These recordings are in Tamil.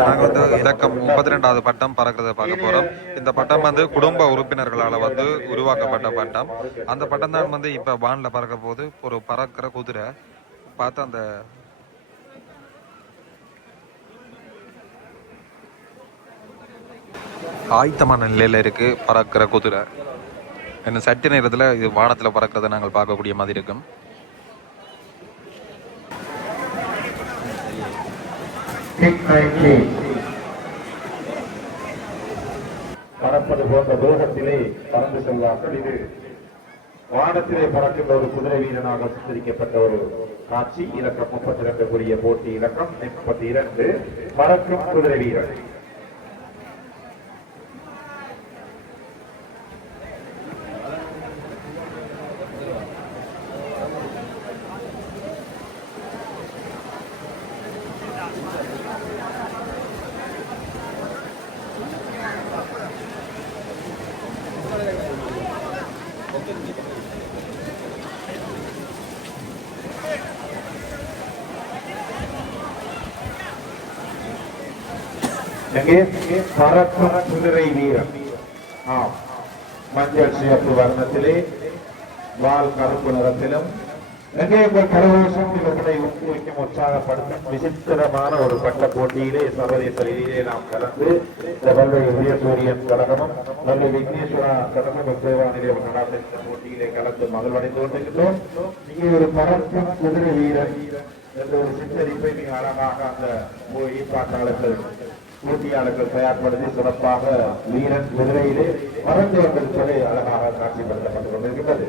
நாங்கள் வந்து இலக்கம் முப்பத்தி ரெண்டாவது பட்டம் பறக்கிறத பார்க்க போறோம். இந்த பட்டம் வந்து குடும்ப உறுப்பினர்களால வந்து உருவாக்கப்பட்ட பட்டம். அந்த பட்டம் தான் வந்து இப்ப வான்ல பறக்க போது ஒரு பறக்கிற குதிரை. பார்த்து அந்த ஆயத்தமான நிலையில இருக்கு பறக்கிற குதிரை. இன்னும் சற்று நேரத்துல இது வானத்துல பறக்கிறத நாங்கள் பார்க்கக்கூடிய மாதிரி இருக்கும். கிக் பறப்பது போன்ற வேகத்திலே பறந்து செல்வார்கள். இது வானத்திலே பறக்கின்ற ஒரு குதிரை வீரனாக சித்தரிக்கப்பட்ட ஒரு காட்சி. இலக்கம் முப்பத்தி இரண்டு கூடிய போட்டி இலக்கம். முப்பத்தி இரண்டு பறக்கும் குதிரை வீரன் எங்கே பறக்கும் குதிரை வீரம் ஆம் மஞ்சள் சிவப்பு வர்ணத்திலே வால் கருப்பு நிறத்திலும் எங்கே உங்கள் கரகோஷம் இவர்களை ஊக்குவிக்கும் உற்சாகப்படுத்தும் விசித்திரமான ஒரு பட்ட போட்டியிலே சர்வதேச ரீதியிலே நாம் கலந்து இந்த வெள்ளை உதயசூரியன் கழகமும் வெள்ளை விக்னேஸ்வரா கழகமும் சேவானிலே நடாத்த போட்டியிலே கலந்து மகிழ்வடைந்து கொண்டிருக்கிறோம் இங்கே ஒரு பறக்கும் குதிரை வீரர் என்ற ஒரு சித்தரிப்பை மிக அழகாக அந்த ஈப்பாட்டாளர்கள் போட்டியாளர்கள் தயார்படுத்தி சிறப்பாக வீரன் குதிரையிலே மறந்தவர்கள் சொல்லி அழகாக காட்சிப்படுத்தப்பட்டு கொண்டிருக்கிறது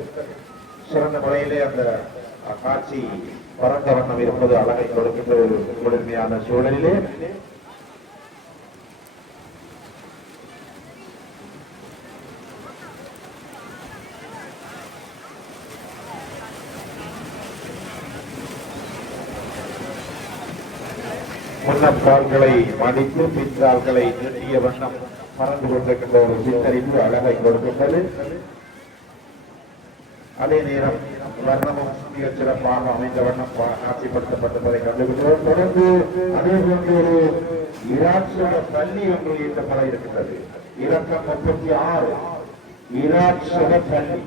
சிறந்த முறையிலே அந்த காட்சி பரந்த வண்ணம் இருப்பது அழகை கொடுக்கின்ற ஒரு குளிர்மையான சூழலிலே முன்னப்பால்களை மடித்து பின்கால்களை நீட்டிய வண்ணம் பறந்து கொண்டிருக்கின்ற ஒரு சித்தரிப்பு அழகை கொடுக்கின்றது. அதே நேரம் வர்ணமும் மிக சிறப்பாக அமைந்த வண்ணம் பா- காட்சிப்படுத்தப்பட்டிருப்பதை தொடர்ந்து அதே போன்று ஒரு இராட்சத பள்ளி ஒன்று ஈட்டப்பட இருக்கின்றது. இலக்கம் முப்பத்தி ஆறு. இராட்சத பள்ளி